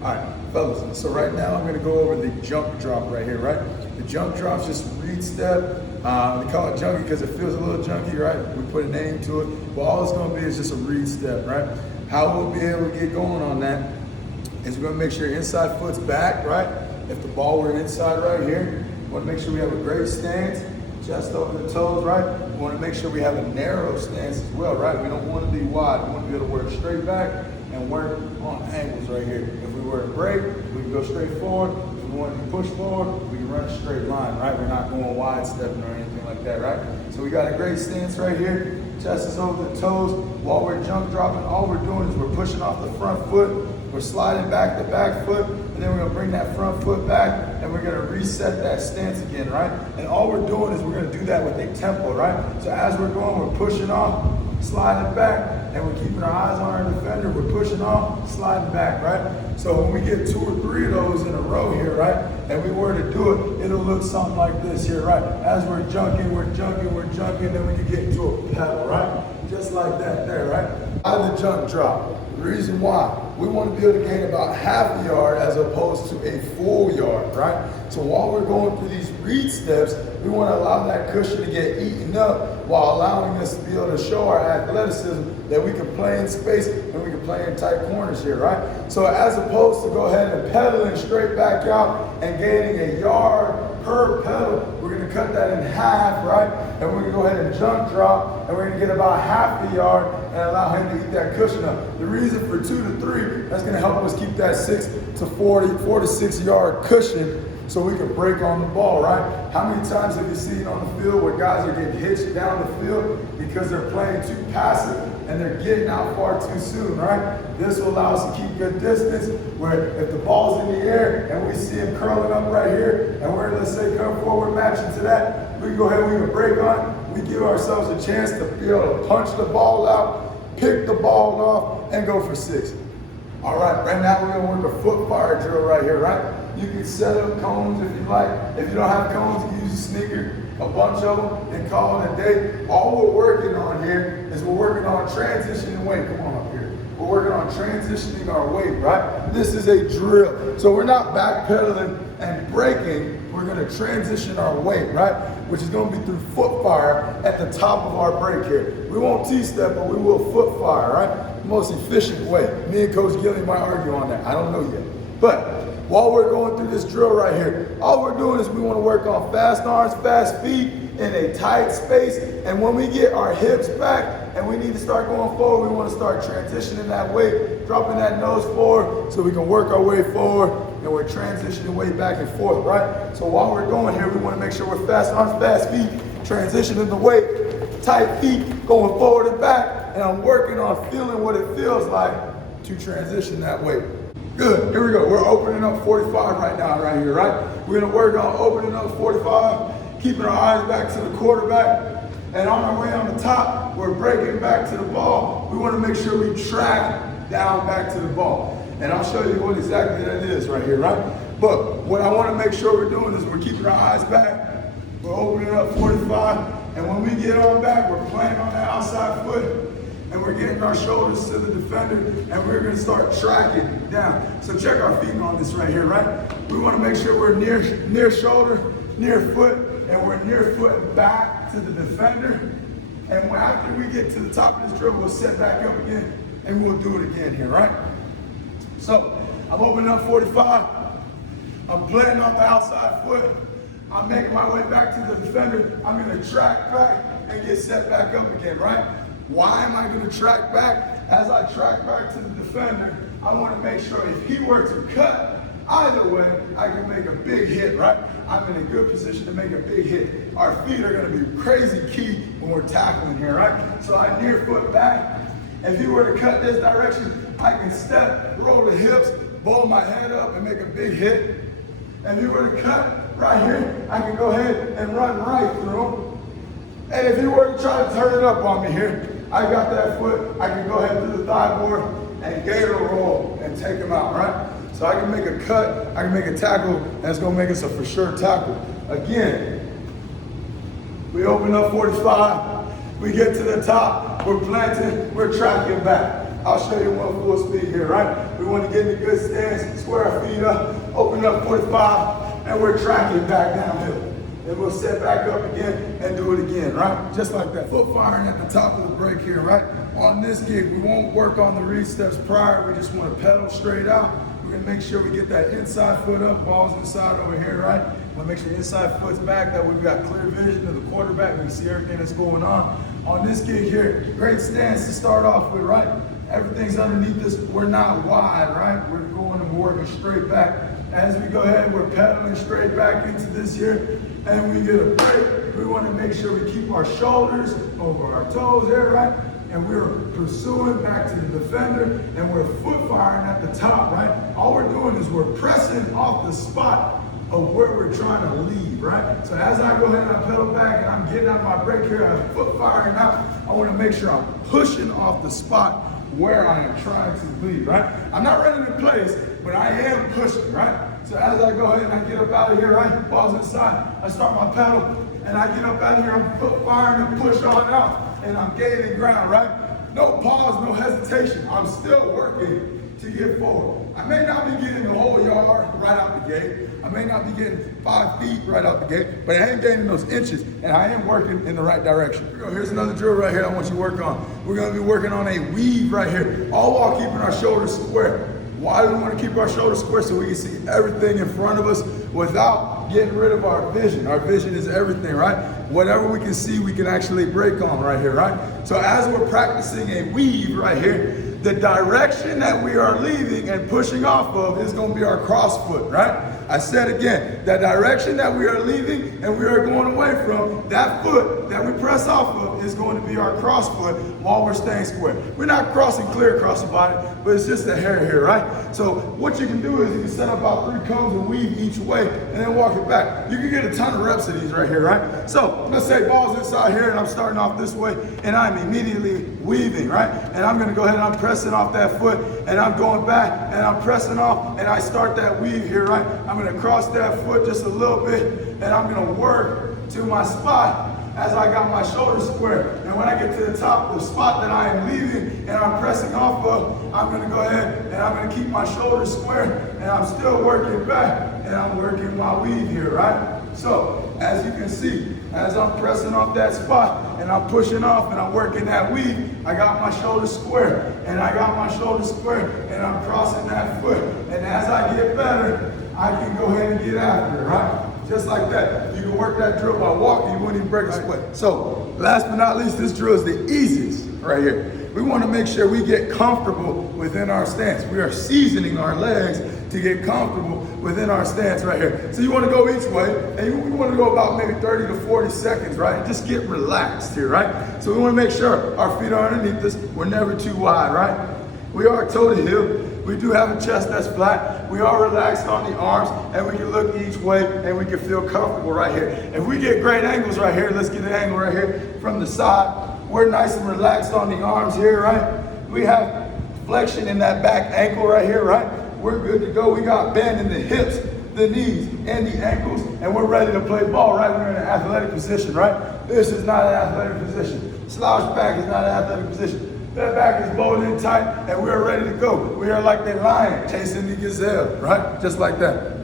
All right, fellas, so right now I'm gonna go over the junk drop right here, right? The junk drop's just a read step. They call it junky because it feels a little junky, right? We put a name to it, but all it's gonna be is just a read step, right? How we'll be able to get going on that is we're gonna make sure your inside foot's back, right? If the ball were inside right here, we wanna make sure we have a great stance, chest over the toes, right? We wanna make sure we have a narrow stance as well, right? We don't wanna be wide. We wanna be able to work straight back and work on angles right here. If we were to break, we can go straight forward. If we want to push forward, we can run a straight line, right? We're not going wide stepping or anything like that, right? So we got a great stance right here. Chest is over the toes. While we're junk dropping, all we're doing is we're pushing off the front foot. We're sliding back the back foot, and then we're gonna bring that front foot back, and we're gonna reset that stance again, right? And all we're doing is we're gonna do that with a tempo, right? So as we're going, we're pushing off, sliding back, and we're keeping our eyes on our defender. We're pushing off, sliding back, right? So when we get 2 or 3 of those in a row here, right, and we were to do it, it'll look something like this here, right? As we're junking, then we can get into a pedal, right? Just like that there, right? Out of the junk drop. The reason why, we want to be able to gain about half a yard as opposed to a full yard, right? So while we're going through these read steps, we want to allow that cushion to get eaten up while allowing us to be able to show our athleticism that we can play in space and we can play in tight corners here, right? So as opposed to go ahead and pedaling straight back out and gaining a yard per pedal, we're going to cut that in half, right? And we're going to go ahead and junk drop, and we're going to get about half a yard and allow him to eat that cushion up. The reason for 2 to 3, that's going to help us keep that 4 to 6 yard cushion so we can break on the ball, right? How many times have you seen on the field where guys are getting hitched down the field because they're playing too passive and they're getting out far too soon, right? This will allow us to keep good distance where if the ball's in the air and we see him curling up right here and we're, let's say, come forward matching to that, we can go ahead, we can break on, we give ourselves a chance to be able to punch the ball out, pick the ball off, and go for 6. All right, right now we're gonna work a foot fire drill right here, right? You can set up cones if you like. If you don't have cones, you can use a sneaker, a bunch of them, and call it a day. All we're working on here is we're working on transitioning weight. Come on up here. We're working on transitioning our weight, right? This is a drill. So we're not backpedaling and braking. We're gonna transition our weight, right? Which is gonna be through foot fire at the top of our break here. We won't T-step, but we will foot fire, right? The most efficient way. Me and Coach Gilly might argue on that. I don't know yet. But while we're going through this drill right here, all we're doing is we want to work on fast arms, fast feet in a tight space. And when we get our hips back and we need to start going forward, we want to start transitioning that weight, dropping that nose forward so we can work our way forward, and we're transitioning weight back and forth, right? So while we're going here, we want to make sure we're fast arms, fast feet, transitioning the weight, tight feet, going forward and back, and I'm working on feeling what it feels like to transition that weight. Good, here we go. We're opening up 45 right now, right here, right? We're gonna work on opening up 45, keeping our eyes back to the quarterback, and on our way on the top, we're breaking back to the ball. We wanna make sure we track down back to the ball. And I'll show you what exactly that is right here, right? But what I wanna make sure we're doing is we're keeping our eyes back, we're opening up 45, and when we get on back, we're playing on that outside foot, and we're getting our shoulders to the defender, and we're gonna start tracking down. So check our feet on this right here, right? We wanna make sure we're near shoulder, near foot, and we're near foot back to the defender. And after we get to the top of this drill, we'll set back up again, and we'll do it again here, right? So I'm opening up 45. I'm playing off the outside foot. I'm making my way back to the defender. I'm gonna track back and get set back up again, right? Why am I going to track back? As I track back to the defender, I want to make sure if he were to cut, either way, I can make a big hit, right? I'm in a good position to make a big hit. Our feet are going to be crazy key when we're tackling here, right? So I near foot back. If he were to cut this direction, I can step, roll the hips, bowl my head up and make a big hit. And if he were to cut right here, I can go ahead and run right through him. And if he were to try to turn it up on me here, I got that foot, I can go ahead through the thigh board and gator roll and take him out, right? So I can make a cut, I can make a tackle, and it's gonna make us a for sure tackle. Again, we open up 45, we get to the top, we're planting, we're tracking back. I'll show you one full speed here, right? We want to get in a good stance, square our feet up, open up 45, and we're tracking back downhill. Then we'll set back up again and do it again, right? Just like that. Foot firing at the top of the break here, right? On this gig, we won't work on the reach steps prior. We just want to pedal straight out. We're going to make sure we get that inside foot up, balls inside over here, right? We'll make sure the inside foot's back, that we've got clear vision of the quarterback. We can see everything that's going on. On this gig here, great stance to start off with, right? Everything's underneath us. We're not wide, right? We're going and working straight back. As we go ahead, we're pedaling straight back into this here, and we get a break. We want to make sure we keep our shoulders over our toes here, right? And we're pursuing back to the defender, and we're foot firing at the top, right? All we're doing is we're pressing off the spot of where we're trying to leave, right? So as I go ahead and I pedal back and I'm getting out my break here, I'm foot firing out, I want to make sure I'm pushing off the spot where I am trying to leave, right? I'm not running in place, but I am pushing, right? So as I go ahead and I get up out of here, right? Balls inside, I start my pedal, and I get up out of here, I'm foot firing and push on out, and I'm gaining ground, right? No pause, no hesitation. I'm still working to get forward. I may not be getting the whole yard right out the gate. I may not be getting 5 feet right out the gate, but I am gaining those inches, and I am working in the right direction. Here's another drill right here I want you to work on. We're gonna be working on a weave right here, all while keeping our shoulders square. Why do we want to keep our shoulders square? So we can see everything in front of us without getting rid of our vision. Our vision is everything, right? Whatever we can see, we can actually break on right here, right? So as we're practicing a weave right here, the direction that we are leaving and pushing off of is going to be our cross foot, right? I said again, the direction that we are leaving and we are going away from, that foot that we press off of is going to be our cross foot while we're staying square. We're not crossing clear across the body, but it's just a hair here, right? So what you can do is you can set up about 3 cones and weave each way and then walk it back. You can get a ton of reps of these right here, right? So let's say balls inside here and I'm starting off this way and I'm immediately weaving, right? And I'm going to go ahead and I'm pressing off that foot and I'm going back and I'm pressing off and I start that weave here, right? I'm going to cross that foot just a little bit and I'm going to work to my spot as I got my shoulders square. And when I get to the top of the spot that I am leaving and I'm pressing off of, I'm going to go ahead and I'm going to keep my shoulders square and I'm still working back and I'm working my weave here, right? So as you can see, as I'm pressing off that spot and I'm pushing off and I'm working that weave, I got my shoulders square and I got my shoulders square and I'm crossing that foot. And as I get better, I can go ahead and get after it, right? Just like that. You can work that drill by walking, you wouldn't even break a sweat. So last but not least, this drill is the easiest right here. We want to make sure we get comfortable within our stance. We are seasoning our legs to get comfortable within our stance right here. So you want to go each way, and we want to go about maybe 30 to 40 seconds, right? Just get relaxed here, right? So we want to make sure our feet are underneath us. We're never too wide, right? We are toe to heel. We do have a chest that's flat. We are relaxed on the arms, and we can look each way, and we can feel comfortable right here. If we get great angles right here, let's get an angle right here from the side. We're nice and relaxed on the arms here, right? We have flexion in that back ankle right here, right? We're good to go. We got bend in the hips, the knees, and the ankles, and we're ready to play ball, right? We're in an athletic position, right? This is not an athletic position. Slouch back is not an athletic position. That back is bowed in tight, and we're ready to go. We are like the lion chasing the gazelle, right? Just like that.